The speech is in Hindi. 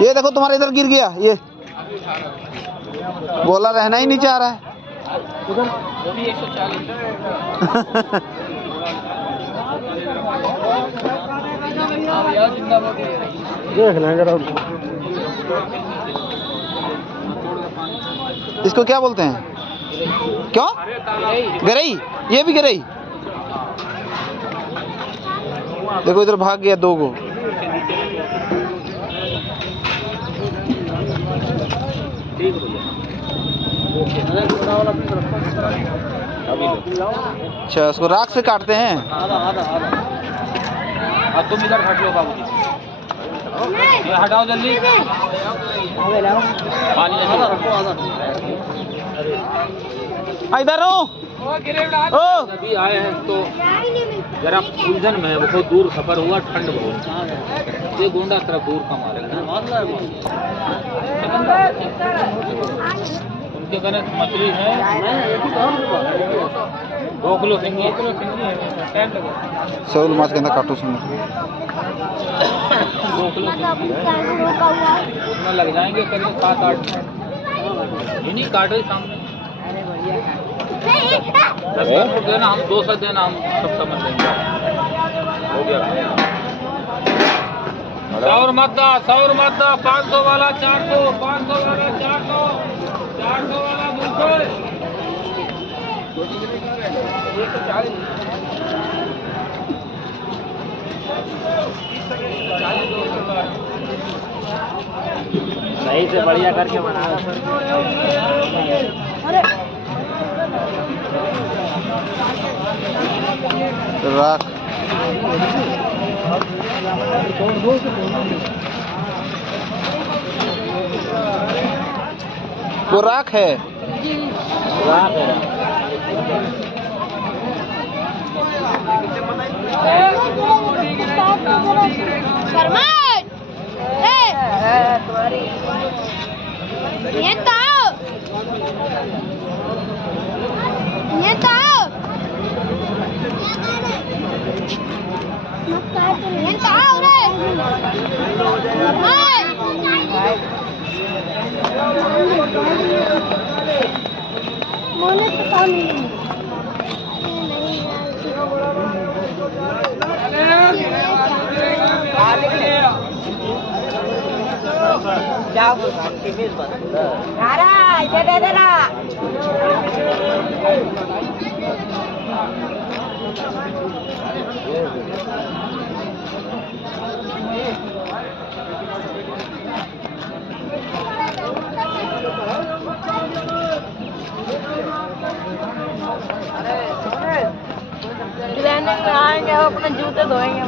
ये देखो तुम्हारा इधर गिर गया, ये बोला रहना ही नहीं चाह रहा है। देख लेंगे। इसको क्या बोलते हैं? क्यों? गरई, ये भी गरई। देखो इधर भाग गया 2 गो। अच्छा, उसको राख से काटते हैं। तुम इधर हट लो बाबू जी, ये हटाओ जल्दी। इधर हो। अभी आए हैं तो जरा उलझन में, बहुत दूर सफर हुआ, ठंड बहुत, ये गोंडा तरफ दूर का मारेगा। उनके गणेश मछली है 2 किलो सिंगी, 100 मास के अंदर काटो सुन। 2 किलो उतना लग जाएंगे, करीब 7-8 इन्हीं काटे सामने। 10 देना, हम 200 देना, हम सब समझ लेंगे। हो गया 100 मत दा, 100 मत दा, 500 वाला 400, 500 वाला 400, 400 वाला 200। सही से बढ़िया करके बना। राख वो राख है। राख है। आएंगे अपने जूते धोएंगे।